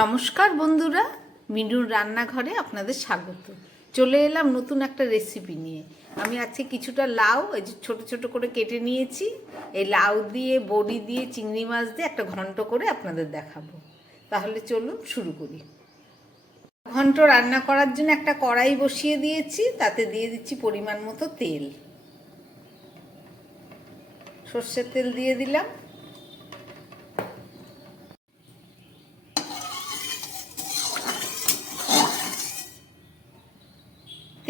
নমস্কার বন্ধুরা, মিনুর রান্নাঘরে আপনাদের স্বাগত। চলে এলাম নতুন একটা রেসিপি নিয়ে। আমি আজকে কিছুটা লাউ, এই যে ছোটো ছোটো করে কেটে নিয়েছি। এই লাউ দিয়ে, বড়ি দিয়ে, চিংড়ি মাছ দিয়ে একটা ঘন্ট করে আপনাদের দেখাবো। তাহলে চলুন শুরু করি। ঘন্ট রান্না করার জন্য একটা কড়াই বসিয়ে দিয়েছি, তাতে দিয়ে দিচ্ছি পরিমাণ মতো তেল। সর্ষের তেল দিয়ে দিলাম।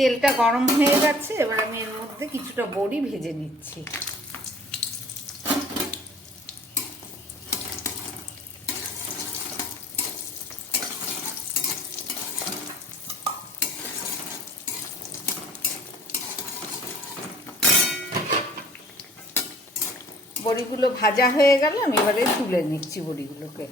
তেলটা গরম হয়ে গেছে, এবার আমি এর মধ্যে কিছুটা বড়ি ভেজে নিচ্ছি। বড়িগুলো ভাজা হয়ে গেল আমি এবারে তুলে নিচ্ছি বড়িগুলোকে।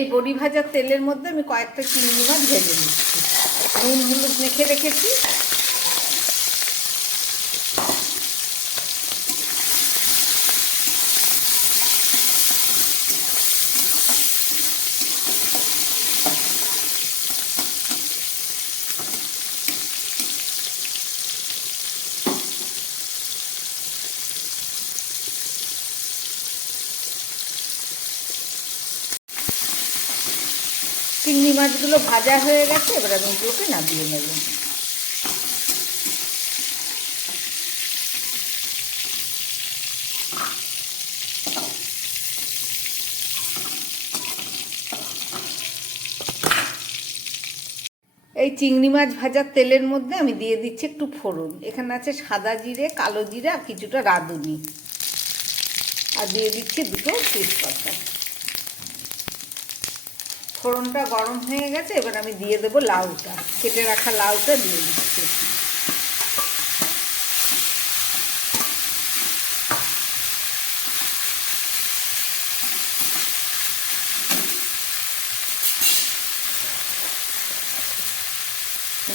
এই বড়ি ভাজার তেলের মধ্যে আমি কয়েকটা চিংড়ি মাছ ভেজে নিচ্ছি। নুন, হলুদ মেখে রেখেছি। চিংড়ি মাছগুলো ভাজা হয়ে গেছে, এবার আমি এগুলোকে নামিয়ে নেব। এই চিংড়ি মাছ ভাজার তেলের মধ্যে আমি দিয়ে দিচ্ছি একটু ফোড়ন। এখানে আছে সাদা জিরে, কালো জিরে আর কিছুটা রাঁধুনি। আর দিয়ে দিচ্ছি দুটো তেজপাতা। ফোড়নটা গরম হয়ে গেছে, এবার আমি দিয়ে দেবো লাউটা। কেটে রাখা লাউটা দিয়ে দিচ্ছি।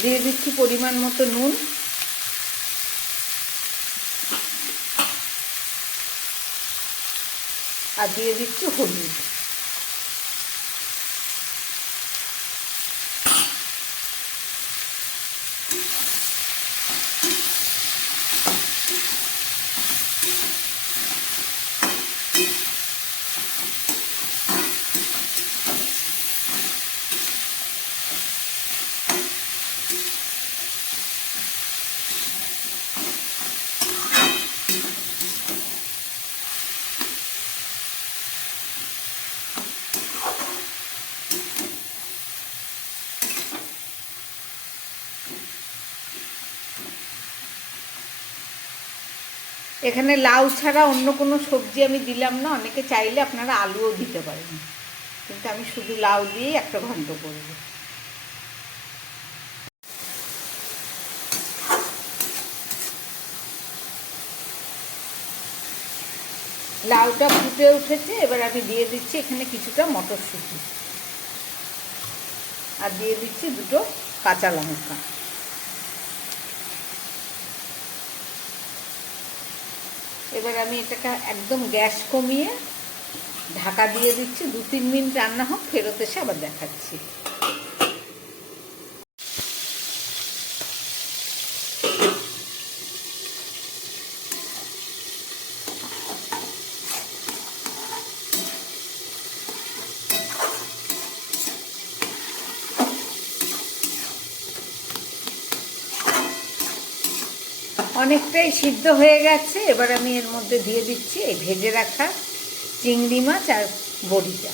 দিয়ে দিচ্ছি পরিমাণ মতো নুন। আর দিয়ে দিচ্ছি হলুদ। এখানে লাউ ছাড়া অন্য কোনো সবজি আমি দিলাম না, অনেকে চাইলে আপনারা আলুও দিতে পারেন। কিন্তু আমি শুধু লাউ দিয়েই একটা ঘন্ট করব। লাউটা ফুটে উঠেছে, এবার আমি দিয়ে দিচ্ছি এখানে কিছুটা মটরশুঁটি। আর দিয়ে দিচ্ছি দুটো কাঁচা লঙ্কা। এবার আমি এটাকে একদম গ্যাস কমিয়ে ঢাকা দিয়ে দিচ্ছি। দু তিন মিনিট রান্না হোক, ফেরত এসে আবার দেখাচ্ছি। অনেকটাই সিদ্ধ হয়ে গেছে। এবার আমি এর মধ্যে দিয়ে দিচ্ছি এই ভেজে রাখা চিংড়ি মাছ আর বড়িটা।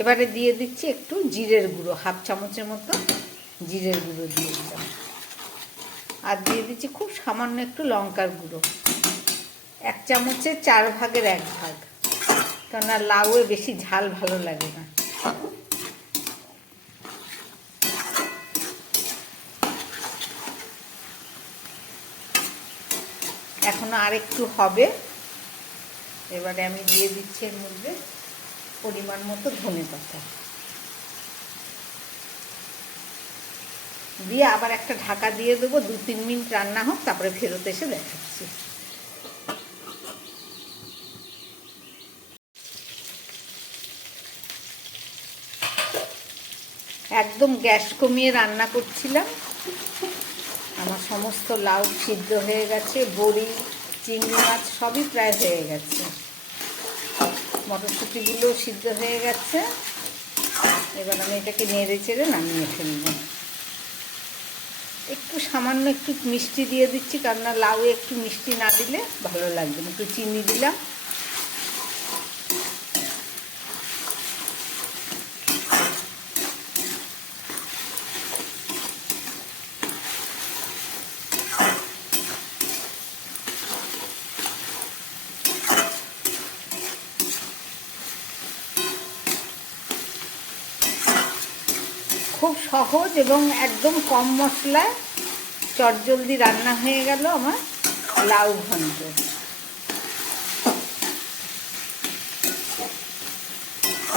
এবারে দিয়ে দিচ্ছি একটু জিরের গুঁড়ো, হাফ চামচের মতো জিরের গুঁড়ো দিয়ে দিলাম। আর দিয়ে দিচ্ছি খুব সামান্য একটু লঙ্কার গুঁড়ো, এক চামচের চার ভাগের এক ভাগ, কেননা লাউয়ে বেশি ঝাল ভালো লাগে না। এখনও আর একটু হবে, এবারে আমি দিয়ে দিচ্ছি এর মধ্যে পরিমাণ মতো ধনে পাতা। দিয়ে আবার একটা ঢাকা দিয়ে দেবো, দু তিন মিনিট রান্না হোক, তারপরে ফেরত এসে দেখাচ্ছি। একদম গ্যাস কমিয়ে রান্না করছিলাম। আমার সমস্ত লাউ সিদ্ধ হয়ে গেছে, বড়ি, চিংড়ি মাছ সবই প্রায় হয়ে গেছে। মটরশুঁটিগুলো সিদ্ধ হয়ে গেছে। এবার আমি এটাকে নেড়ে চেড়ে নামিয়ে ফেলব। একটু সামান্য একটু মিষ্টি দিয়ে দিচ্ছি কারণ লাউ একটু মিষ্টি না দিলে ভালো লাগবে না। একটু চিনি দিলাম খুব সহজ এবং একদম কম মশলায় চটজলদি রান্না হয়ে গেল আমার লাউ ঘন্ট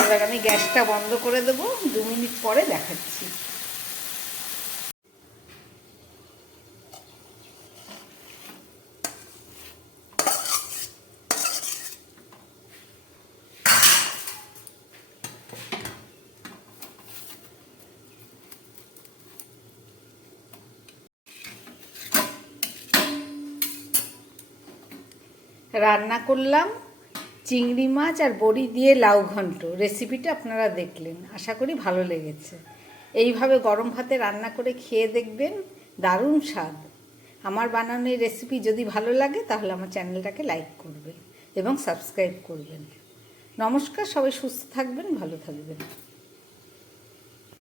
এবার আমি গ্যাসটা বন্ধ করে দেবো। দু মিনিট পরে দেখাচ্ছি। রান্না করলাম, চিংড়ি মাছ আর বড়ি দিয়ে লাউ ঘন্ট। রেসিপিটা আপনারা দেখলেন, আশা করি ভালো লেগেছে। এইভাবে গরম ভাতে রান্না করে খেয়ে দেখবেন, দারুণ স্বাদ। আমার বানানো এই রেসিপি যদি ভালো লাগে, তাহলে আমার চ্যানেলটাকে লাইক করবেন এবং সাবস্ক্রাইব করবেন। নমস্কার, সবাই সুস্থ থাকবেন, ভালো থাকবেন।